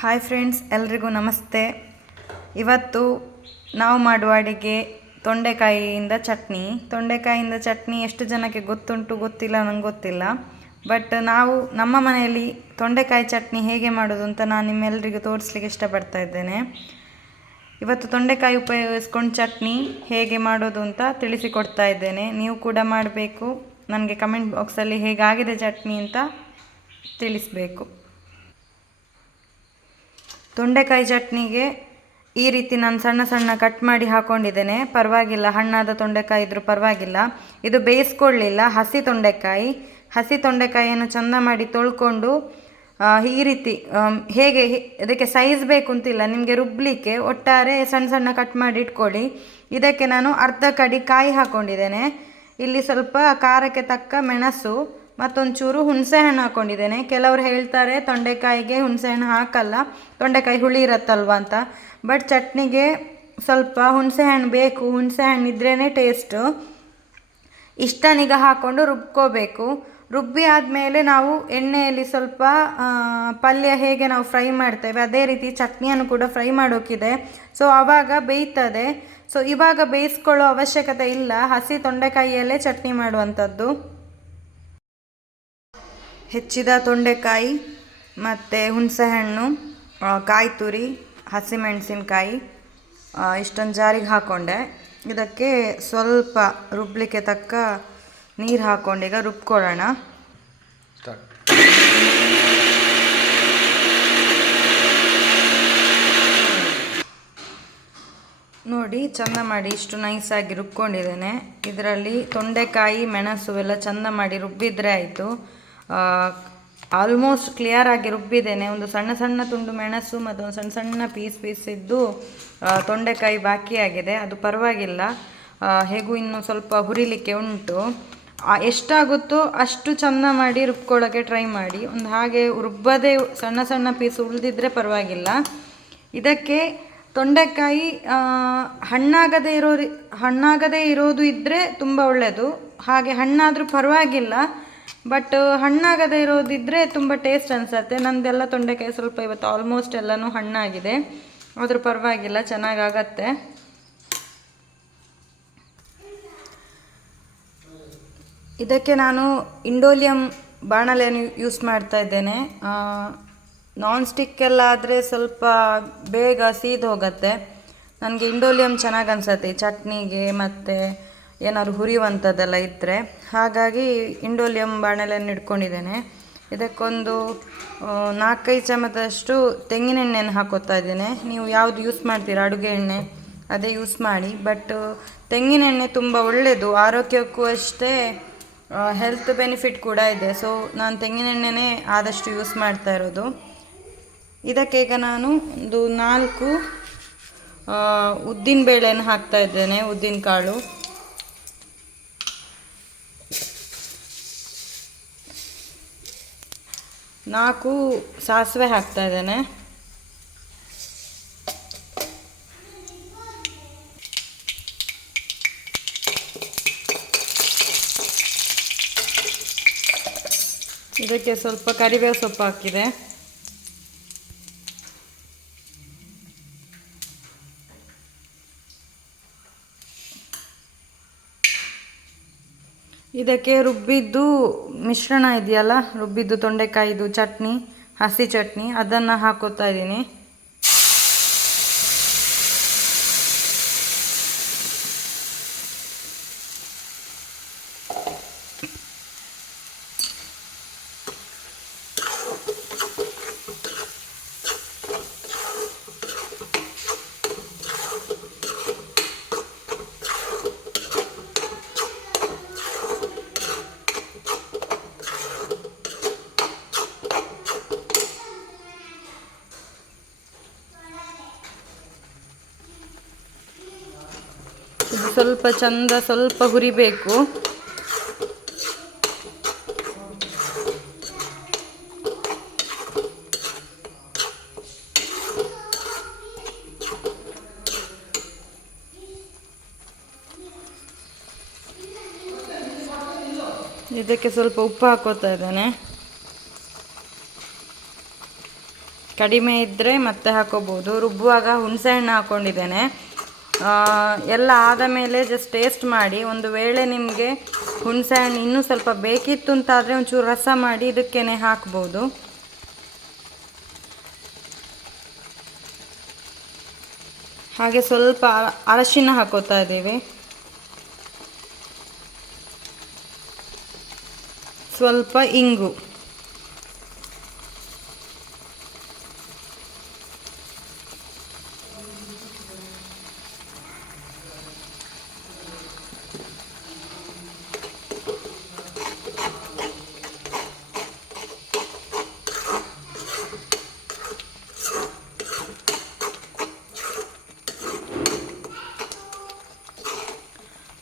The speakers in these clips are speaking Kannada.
ಹಾಯ್ ಫ್ರೆಂಡ್ಸ್, ಎಲ್ರಿಗೂ ನಮಸ್ತೆ. ಇವತ್ತು ನಾವು ಮಾಡುವ ಅಡಿಗೆ ತೊಂಡೆಕಾಯಿಯಿಂದ ಚಟ್ನಿ ಎಷ್ಟು ಜನಕ್ಕೆ ಗೊತ್ತುಂಟು ಗೊತ್ತಿಲ್ಲ, ನಂಗೆ ಗೊತ್ತಿಲ್ಲ. ಬಟ್ ನಮ್ಮ ಮನೆಯಲ್ಲಿ ತೊಂಡೆಕಾಯಿ ಚಟ್ನಿ ಹೇಗೆ ಮಾಡೋದು ಅಂತ ನಾನು ನಿಮ್ಮೆಲ್ಲರಿಗೂ ತೋರಿಸ್ಲಿಕ್ಕೆ ಇಷ್ಟಪಡ್ತಾ ಇದ್ದೇನೆ. ಇವತ್ತು ತೊಂಡೆಕಾಯಿ ಉಪಯೋಗಿಸ್ಕೊಂಡು ಚಟ್ನಿ ಹೇಗೆ ಮಾಡೋದು ಅಂತ ತಿಳಿಸಿಕೊಡ್ತಾ ಇದ್ದೇನೆ. ನೀವು ಕೂಡ ಮಾಡಬೇಕು. ನನಗೆ ಕಮೆಂಟ್ ಬಾಕ್ಸಲ್ಲಿ ಹೇಗಾಗಿದೆ ಚಟ್ನಿ ಅಂತ ತಿಳಿಸಬೇಕು. ತೊಂಡೆಕಾಯಿ ಚಟ್ನಿಗೆ ಈ ರೀತಿ ನಾನು ಸಣ್ಣ ಸಣ್ಣ ಕಟ್ ಮಾಡಿ ಹಾಕ್ಕೊಂಡಿದ್ದೇನೆ. ಪರವಾಗಿಲ್ಲ, ಹಣ್ಣಾದ ತೊಂಡೆಕಾಯಿ ಇದ್ರೂ ಪರವಾಗಿಲ್ಲ. ಇದು ಬೇಯಿಸ್ಕೊಳ್ಳಿಲ್ಲ, ಹಸಿ ತೊಂಡೆಕಾಯಿಯನ್ನು ಚೆಂದ ಮಾಡಿ ತೊಳ್ಕೊಂಡು ಈ ರೀತಿ ಹೇಗೆ ಇದಕ್ಕೆ ಸೈಜ್ ಬೇಕು ಅಂತಿಲ್ಲ, ನಿಮಗೆ ರುಬ್ಬಲಿಕ್ಕೆ ಒಟ್ಟಾರೆ ಸಣ್ಣ ಸಣ್ಣ ಕಟ್ ಮಾಡಿ ಇಟ್ಕೊಳ್ಳಿ. ಇದಕ್ಕೆ ನಾನು ಅರ್ಧ ಕಡಿ ಕಾಯಿ ಹಾಕ್ಕೊಂಡಿದ್ದೇನೆ. ಇಲ್ಲಿ ಸ್ವಲ್ಪ ಖಾರಕ್ಕೆ ತಕ್ಕ ಮೆಣಸು ಮತ್ತೊಂಚೂರು ಹುಣಸೆಹಣ್ಣು ಹಾಕ್ಕೊಂಡಿದ್ದೇನೆ. ಕೆಲವರು ಹೇಳ್ತಾರೆ ತೊಂಡೆಕಾಯಿಗೆ ಹುಣಸೆಹಣ್ಣು ಹಾಕಲ್ಲ, ತೊಂಡೆಕಾಯಿ ಹುಳಿ ಇರತ್ತಲ್ವ ಅಂತ. ಬಟ್ ಚಟ್ನಿಗೆ ಸ್ವಲ್ಪ ಹುಣಸೆಹಣ್ಣು ಬೇಕು, ಹುಣಸೆಹಣ್ಣು ಇದ್ರೇ ಟೇಸ್ಟು. ಇಷ್ಟನೀಗ ಹಾಕ್ಕೊಂಡು ರುಬ್ಕೋಬೇಕು. ರುಬ್ಬಿ ಆದಮೇಲೆ ನಾವು ಎಣ್ಣೆಯಲ್ಲಿ ಸ್ವಲ್ಪ ಪಲ್ಯ ಹೇಗೆ ನಾವು ಫ್ರೈ ಮಾಡ್ತೇವೆ ಅದೇ ರೀತಿ ಚಟ್ನಿಯನ್ನು ಕೂಡ ಫ್ರೈ ಮಾಡೋಕ್ಕಿದೆ. ಸೊ ಆವಾಗ ಬೇಯ್ತದೆ. ಸೊ ಇವಾಗ ಬೇಯಿಸ್ಕೊಳ್ಳೋ ಅವಶ್ಯಕತೆ ಇಲ್ಲ, ಹಸಿ ತೊಂಡೆಕಾಯಿಯಲ್ಲೇ ಚಟ್ನಿ ಮಾಡುವಂಥದ್ದು. ಹೆಚ್ಚಿದ ತೊಂಡೆಕಾಯಿ ಮತ್ತು ಹುಣಸೆಹಣ್ಣು, ಕಾಯಿ ತುರಿ, ಹಸಿಮೆಣಸಿನ್ಕಾಯಿ ಇಷ್ಟೊಂದು ಜಾರಿಗೆ ಹಾಕ್ಕೊಂಡೆ. ಇದಕ್ಕೆ ಸ್ವಲ್ಪ ರುಬ್ಬಲಿಕ್ಕೆ ತಕ್ಕ ನೀರು ಹಾಕ್ಕೊಂಡು ಈಗ ರುಬ್ಕೊಳ್ಳೋಣ. ನೋಡಿ, ಚೆಂದ ಮಾಡಿ ಇಷ್ಟು ನೈಸಾಗಿ ರುಬ್ಕೊಂಡಿದ್ದೇನೆ. ಇದರಲ್ಲಿ ತೊಂಡೆಕಾಯಿ ಮೆಣಸು ಎಲ್ಲ ಚೆಂದ ಮಾಡಿ ರುಬ್ಬಿದ್ರೆ ಆಯಿತು. ಆಲ್ಮೋಸ್ಟ್ ಕ್ಲಿಯರ್ ಆಗಿ ರುಬ್ಬಿದ್ದೇನೆ. ಒಂದು ಸಣ್ಣ ಸಣ್ಣ ತುಂಡು ಮೆಣಸು ಮತ್ತು ಒಂದು ಸಣ್ಣ ಸಣ್ಣ ಪೀಸ್ ಇದ್ದು ತೊಂಡೆಕಾಯಿ ಬಾಕಿಯಾಗಿದೆ. ಅದು ಪರವಾಗಿಲ್ಲ, ಹೇಗೂ ಇನ್ನು ಸ್ವಲ್ಪ ಹುರಿಲಿಕ್ಕೆ ಉಂಟು. ಎಷ್ಟಾಗುತ್ತೋ ಅಷ್ಟು ಚೆಂದ ಮಾಡಿ ರುಬ್ಕೊಳ್ಳೋಕ್ಕೆ ಟ್ರೈ ಮಾಡಿ. ಒಂದು ಹಾಗೆ ರುಬ್ಬದೇ ಸಣ್ಣ ಸಣ್ಣ ಪೀಸ್ ಉಳಿದಿದ್ರೆ ಪರವಾಗಿಲ್ಲ. ಇದಕ್ಕೆ ತೊಂಡೆಕಾಯಿ ಹಣ್ಣಾಗದೇ ಇರೋದು ಇದ್ದರೆ ತುಂಬ ಒಳ್ಳೆಯದು. ಹಾಗೆ ಹಣ್ಣಾದರೂ ಪರವಾಗಿಲ್ಲ, ಬಟ್ ಹಣ್ಣಾಗದೇ ಇರೋದಿದ್ದರೆ ತುಂಬ ಟೇಸ್ಟ್ ಅನಿಸುತ್ತೆ. ನಂದೆಲ್ಲ ತೊಂಡೆಕಾಯಿ ಸ್ವಲ್ಪ ಇವತ್ತು ಆಲ್ಮೋಸ್ಟ್ ಎಲ್ಲನೂ ಹಣ್ಣಾಗಿದೆ, ಆದರೂ ಪರವಾಗಿಲ್ಲ, ಚೆನ್ನಾಗಾಗತ್ತೆ. ಇದಕ್ಕೆ ನಾನು ಇಂಡೋಲಿಯಂ ಬಾಣಲೆಯನ್ನು ಯೂಸ್ ಮಾಡ್ತಾ ಇದ್ದೇನೆ. ನಾನ್ ಸ್ಟಿಕ್ಕೆಲ್ಲ ಆದರೆ ಸ್ವಲ್ಪ ಬೇಗ ಸೀದು ಹೋಗುತ್ತೆ. ನನಗೆ ಇಂಡೋಲಿಯಂ ಚೆನ್ನಾಗಿ ಅನಿಸುತ್ತೆ ಚಟ್ನಿಗೆ ಮತ್ತು ಏನಾದ್ರು ಹುರಿಯುವಂಥದ್ದೆಲ್ಲ ಇದ್ದರೆ. ಹಾಗಾಗಿ ಇಂಡೋಲಿಯಂ ಬಾಣಲೆಯನ್ನು ಇಟ್ಕೊಂಡಿದ್ದೇನೆ. ಇದಕ್ಕೊಂದು 4-5 ಚಮಚದಷ್ಟು ತೆಂಗಿನೆಣ್ಣೆಯನ್ನು ಹಾಕೋತಾ ಇದ್ದೇನೆ. ನೀವು ಯಾವುದು ಯೂಸ್ ಮಾಡ್ತೀರಾ, ಅಡುಗೆ ಎಣ್ಣೆ ಅದೇ ಯೂಸ್ ಮಾಡಿ. ಬಟ್ ತೆಂಗಿನೆಣ್ಣೆ ತುಂಬ ಒಳ್ಳೆಯದು, ಆರೋಗ್ಯಕ್ಕೂ ಅಷ್ಟೇ, ಹೆಲ್ತ್ ಬೆನಿಫಿಟ್ ಕೂಡ ಇದೆ. ಸೊ ನಾನು ತೆಂಗಿನೆಣ್ಣೆನೇ ಆದಷ್ಟು ಯೂಸ್ ಮಾಡ್ತಾ ಇರೋದು. ಇದಕ್ಕೆ ಈಗ ನಾನು ಒಂದು 4 ಉದ್ದಿನ ಬೇಳೆಯನ್ನು ಹಾಕ್ತಾ ಇದ್ದೇನೆ, ಉದ್ದಿನ ಕಾಳು. 4 ಸಾಸಿವೆ ಹಾಕ್ತಾ ಇದ್ದೇನೆ. ಇದಕ್ಕೆ ಸ್ವಲ್ಪ ಕರಿಬೇವು ಸೊಪ್ಪು ಹಾಕಿದೆ. ಇದಕ್ಕೆ ರುಬ್ಬಿದ್ದು ಮಿಶ್ರಣ ಇದೆಯಲ್ಲ, ರುಬ್ಬಿದ್ದು ತೊಂಡೆಕಾಯಿದು ಚಟ್ನಿ, ಹಸಿ ಚಟ್ನಿ, ಅದನ್ನು ಹಾಕೋತಾ ಇದ್ದೀನಿ. ಇದು ಸ್ವಲ್ಪ ಹುರಿಬೇಕು. ಇದಕ್ಕೆ ಸ್ವಲ್ಪ ಉಪ್ಪು ಹಾಕೋತಾ ಇದ್ದೇನೆ. ಕಡಿಮೆ ಇದ್ದರೆ ಮತ್ತೆ ಹಾಕೋಬೋದು. ರುಬ್ಬುವಾಗ ಹುಣಸೆಹಣ್ಣು ಹಾಕ್ಕೊಂಡಿದ್ದೇನೆ. ಎಲ್ಲ ಆದ ಮೇಲೆ ಜಸ್ಟ್ ಟೇಸ್ಟ್ ಮಾಡಿ, ಒಂದು ವೇಳೆ ನಿಮಗೆ ಹುಣಸೆಹಣ್ಣು ಇನ್ನೂ ಸ್ವಲ್ಪ ಬೇಕಿತ್ತು ಅಂತಾದರೆ ಒಂಚೂರು ರಸ ಮಾಡಿ ಇದಕ್ಕೇ ಹಾಕ್ಬೋದು. ಹಾಗೆ ಸ್ವಲ್ಪ ಅರಶಿನ ಹಾಕೋತಾ ಇದ್ದೀವಿ, ಸ್ವಲ್ಪ ಇಂಗು,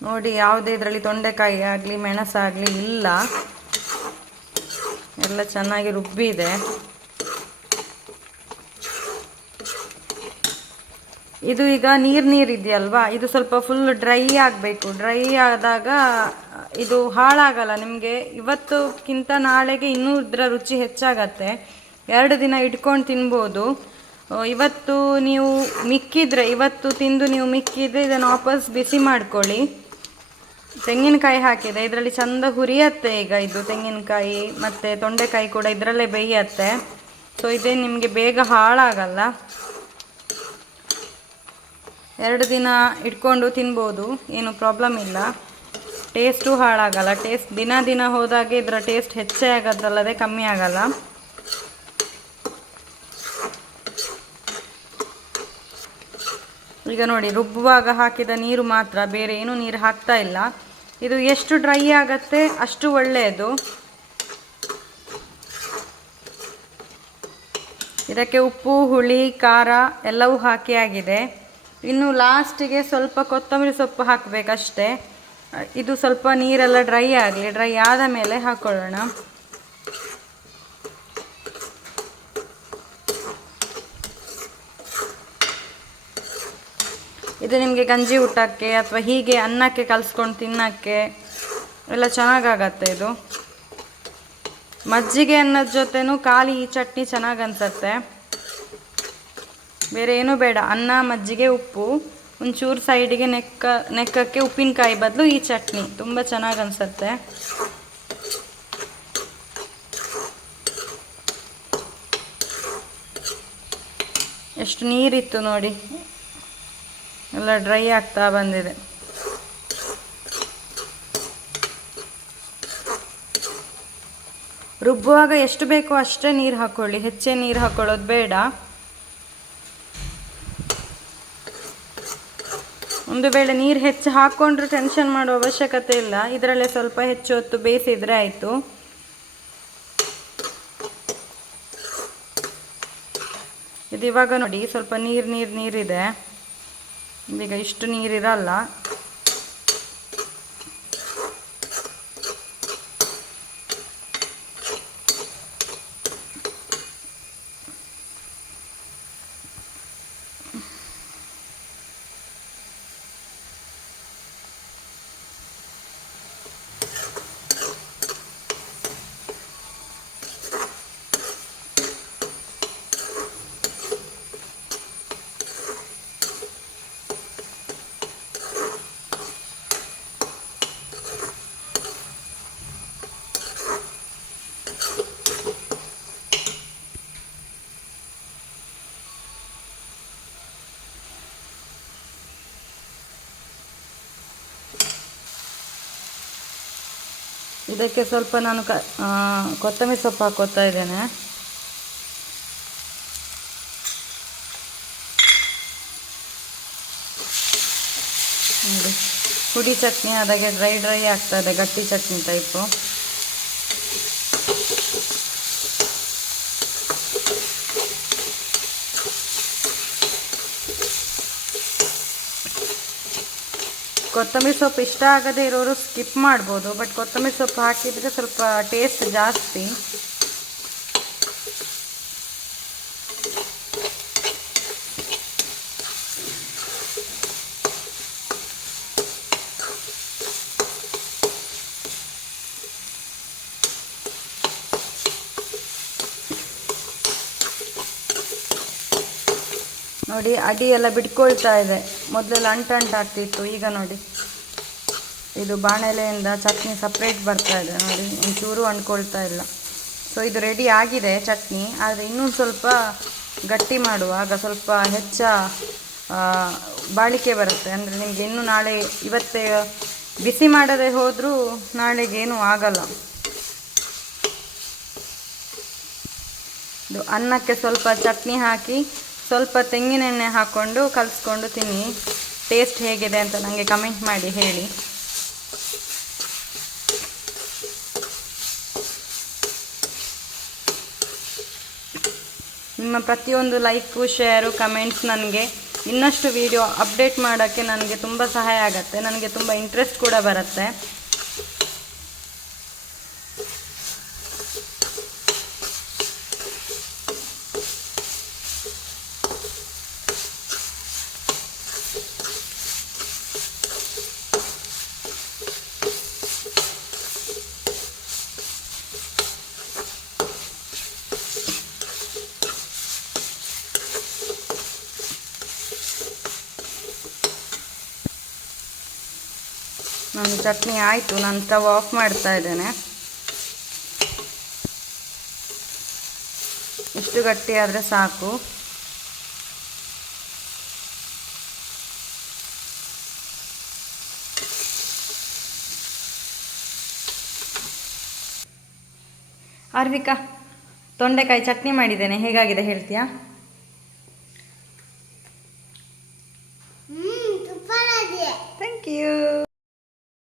ನೋಡಿ ಯಾವುದೇ ಇದರಲ್ಲಿ ತೊಂಡೆಕಾಯಿ ಆಗಲಿ ಮೆಣಸಾಗಲಿ ಇಲ್ಲ, ಎಲ್ಲ ಚೆನ್ನಾಗಿ ರುಬ್ಬಿದೆ. ಇದು ಈಗ ನೀರು ಇದೆಯಲ್ವಾ, ಇದು ಸ್ವಲ್ಪ ಫುಲ್ ಡ್ರೈ ಆಗಬೇಕು. ಡ್ರೈ ಆದಾಗ ಇದು ಹಾಳಾಗಲ್ಲ ನಿಮಗೆ. ಇವತ್ತಕ್ಕಿಂತ ನಾಳೆಗೆ ಇನ್ನೂ ಇದರ ರುಚಿ ಹೆಚ್ಚಾಗತ್ತೆ. 2 ದಿನ ಇಟ್ಕೊಂಡು ತಿನ್ಬೋದು. ಇವತ್ತು ನೀವು ಮಿಕ್ಕಿದ್ರೆ, ಇವತ್ತು ತಿಂದು ನೀವು ಮಿಕ್ಕಿದ್ರೆ ಇದನ್ನು ವಾಪಸ್ ಬಿಸಿ ಮಾಡ್ಕೊಳ್ಳಿ. ತೆಂಗಿನಕಾಯಿ ಹಾಕಿದೆ, ಇದರಲ್ಲಿ ಚಂದ ಹುರಿಯತ್ತೆ. ಈಗ ಇದು ತೆಂಗಿನಕಾಯಿ ಮತ್ತು ತೊಂಡೆಕಾಯಿ ಕೂಡ ಇದರಲ್ಲೇ ಬೇಯತ್ತೆ. ಸೊ ಇದೇ ನಿಮಗೆ ಬೇಗ ಹಾಳಾಗಲ್ಲ. 2 ದಿನ ಇಟ್ಕೊಂಡು ತಿನ್ಬೋದು, ಏನು ಪ್ರಾಬ್ಲಮ್ ಇಲ್ಲ. ಟೇಸ್ಟು ಹಾಳಾಗಲ್ಲ. ಟೇಸ್ಟ್ ದಿನ ಹೋದಾಗೆ ಇದರ ಟೇಸ್ಟ್ ಹೆಚ್ಚೇ ಆಗೋದಲ್ಲದೆ ಕಮ್ಮಿ ಆಗಲ್ಲ. ಈಗ ನೋಡಿ, ರುಬ್ಬುವಾಗ ಹಾಕಿದ ನೀರು ಮಾತ್ರ, ಬೇರೆ ಏನೂ ನೀರು ಹಾಕ್ತಾ ಇಲ್ಲ. ಇದು ಎಷ್ಟು ಡ್ರೈ ಆಗತ್ತೆ ಅಷ್ಟು ಒಳ್ಳೆಯದು. ಇದಕ್ಕೆ ಉಪ್ಪು, ಹುಳಿ, ಖಾರ ಎಲ್ಲವೂ ಹಾಕಿ ಆಗಿದೆ. ಇನ್ನು ಲಾಸ್ಟಿಗೆ ಸ್ವಲ್ಪ ಕೊತ್ತಂಬರಿ ಸೊಪ್ಪು ಹಾಕಬೇಕಷ್ಟೇ. ಇದು ಸ್ವಲ್ಪ ನೀರೆಲ್ಲ ಡ್ರೈ ಆಗಲಿ. ಡ್ರೈ ಆದ ಮೇಲೆ ಹಾಕ್ಕೊಳ್ಳೋಣ. ಇದು ನಿಮಗೆ ಗಂಜಿ ಊಟಕ್ಕೆ ಅಥವಾ ಹೀಗೆ ಅನ್ನಕ್ಕೆ ಕಲಿಸ್ಕೊಂಡು ತಿನ್ನೋಕ್ಕೆ ಎಲ್ಲ ಚೆನ್ನಾಗಾಗತ್ತೆ. ಇದು ಮಜ್ಜಿಗೆ ಅನ್ನೋದ ಜೊತೆನೂ ಖಾಲಿ ಈ ಚಟ್ನಿ ಚೆನ್ನಾಗಿ ಅನಿಸುತ್ತೆ. ಬೇರೆ ಏನೂ ಬೇಡ, ಅನ್ನ, ಮಜ್ಜಿಗೆ, ಉಪ್ಪು, ಒಂಚೂರು ಸೈಡಿಗೆ ನೆಕ್ಕಕ್ಕೆ ಉಪ್ಪಿನಕಾಯಿ ಬದಲು ಈ ಚಟ್ನಿ ತುಂಬ ಚೆನ್ನಾಗಿ ಅನಿಸುತ್ತೆ. ಎಷ್ಟು ನೀರಿತ್ತು ನೋಡಿ, ಎಲ್ಲ ಡ್ರೈ ಆಗ್ತಾ ಬಂದಿದೆ. ರುಬ್ಬುವಾಗ ಎಷ್ಟು ಬೇಕೋ ಅಷ್ಟೇ ನೀರು ಹಾಕ್ಕೊಳ್ಳಿ, ಹೆಚ್ಚೇ ನೀರು ಹಾಕ್ಕೊಳ್ಳೋದು ಬೇಡ. ಒಂದು ವೇಳೆ ನೀರು ಹೆಚ್ಚು ಹಾಕ್ಕೊಂಡ್ರೂ ಟೆನ್ಷನ್ ಮಾಡೋ ಅವಶ್ಯಕತೆ ಇಲ್ಲ. ಇದರಲ್ಲೇ ಸ್ವಲ್ಪ ಹೆಚ್ಚು ಹೊತ್ತು ಬೇಯಿಸಿದರೆ ಆಯಿತು. ಇದು ಇವಾಗ ನೋಡಿ ಸ್ವಲ್ಪ ನೀರಿದೆ. ಈಗ ಇಷ್ಟು ನೀರಿರಲ್ಲ. ಇದಕ್ಕೆ ಸ್ವಲ್ಪ ನಾನು ಕೊತ್ತಂಬರಿ ಸೊಪ್ಪು ಹಾಕೋತಾ ಇದ್ದೇನೆ. ನೋಡಿ, ಪುಡಿ ಚಟ್ನಿ ಆದಾಗೆ ಡ್ರೈ ಆಗ್ತದೆ, ಗಟ್ಟಿ ಚಟ್ನಿ ಟೈಪು. ಕೊತ್ತಂಬರಿ ಸೊಪ್ಪು ಇಷ್ಟ ಆಗದೆ ಇರೋರು ಸ್ಕಿಪ್ ಮಾಡ್ಬೋದು, ಬಟ್ ಕೊತ್ತಂಬರಿ ಸೊಪ್ಪು ಹಾಕಿದರೆ ಸ್ವಲ್ಪ ಟೇಸ್ಟ್ ಜಾಸ್ತಿ. ನೋಡಿ ಅಡಿ ಎಲ್ಲ ಬಿಟ್ಕೊಳ್ತಾ ಇದೆ. ಮೊದಲೆಲ್ಲ ಅಂಟಾಗ್ತಿತ್ತು, ಈಗ ನೋಡಿ ಇದು ಬಾಣಲೆಯಿಂದ ಚಟ್ನಿ ಸಪ್ರೇಟ್ ಬರ್ತಾ ಇದೆ. ನೋಡಿ ಒಂಚೂರು ಅಂಟ್ಕೊಳ್ತಾ ಇಲ್ಲ. ಸೊ ಇದು ರೆಡಿ ಆಗಿದೆ ಚಟ್ನಿ. ಆದರೆ ಇನ್ನೂ ಸ್ವಲ್ಪ ಗಟ್ಟಿ ಮಾಡುವಾಗ ಸ್ವಲ್ಪ ಹೆಚ್ಚ ಬಾಳಿಕೆ ಬರುತ್ತೆ. ಅಂದರೆ ನಿಮಗೆ ಇನ್ನೂ ನಾಳೆ ಇವತ್ತೇ ಬಿಸಿ ಮಾಡದೆ ಹೋದರೂ ನಾಳೆಗೇನೂ ಆಗಲ್ಲ. ಇದು ಅನ್ನಕ್ಕೆ ಸ್ವಲ್ಪ ಚಟ್ನಿ ಹಾಕಿ ಸ್ವಲ್ಪ ತೆಂಗಿನೆಣ್ಣೆ ಹಾಕ್ಕೊಂಡು ಕಲಿಸ್ಕೊಂಡು ತಿನ್ನಿ. ಟೇಸ್ಟ್ ಹೇಗಿದೆ ಅಂತ ನನಗೆ ಕಮೆಂಟ್ ಮಾಡಿ ಹೇಳಿ. ನಿಮ್ಮ ಪ್ರತಿಯೊಂದು ಲೈಕು, ಶೇರು, ಕಮೆಂಟ್ಸ್ ನನಗೆ ಇನ್ನಷ್ಟು ವಿಡಿಯೋ ಅಪ್ಡೇಟ್ ಮಾಡೋಕ್ಕೆ ನನಗೆ ತುಂಬ ಸಹಾಯ ಆಗುತ್ತೆ. ನನಗೆ ತುಂಬ ಇಂಟ್ರೆಸ್ಟ್ ಕೂಡ ಬರುತ್ತೆ. ನಾನು ಚಟ್ನಿ ಆಯಿತು, ನಾನು ಸ್ಟವ್ ಆಫ್ ಮಾಡ್ತಾ ಇದ್ದೇನೆ. ಇಷ್ಟು ಗಟ್ಟಿ ಆದರೆ ಸಾಕು. ಆರ್ವಿಕಾ, ತೊಂಡೆಕಾಯಿ ಚಟ್ನಿ ಮಾಡಿದ್ದೇನೆ, ಹೇಗಾಗಿದೆ ಹೇಳ್ತೀಯಾ? Thank you.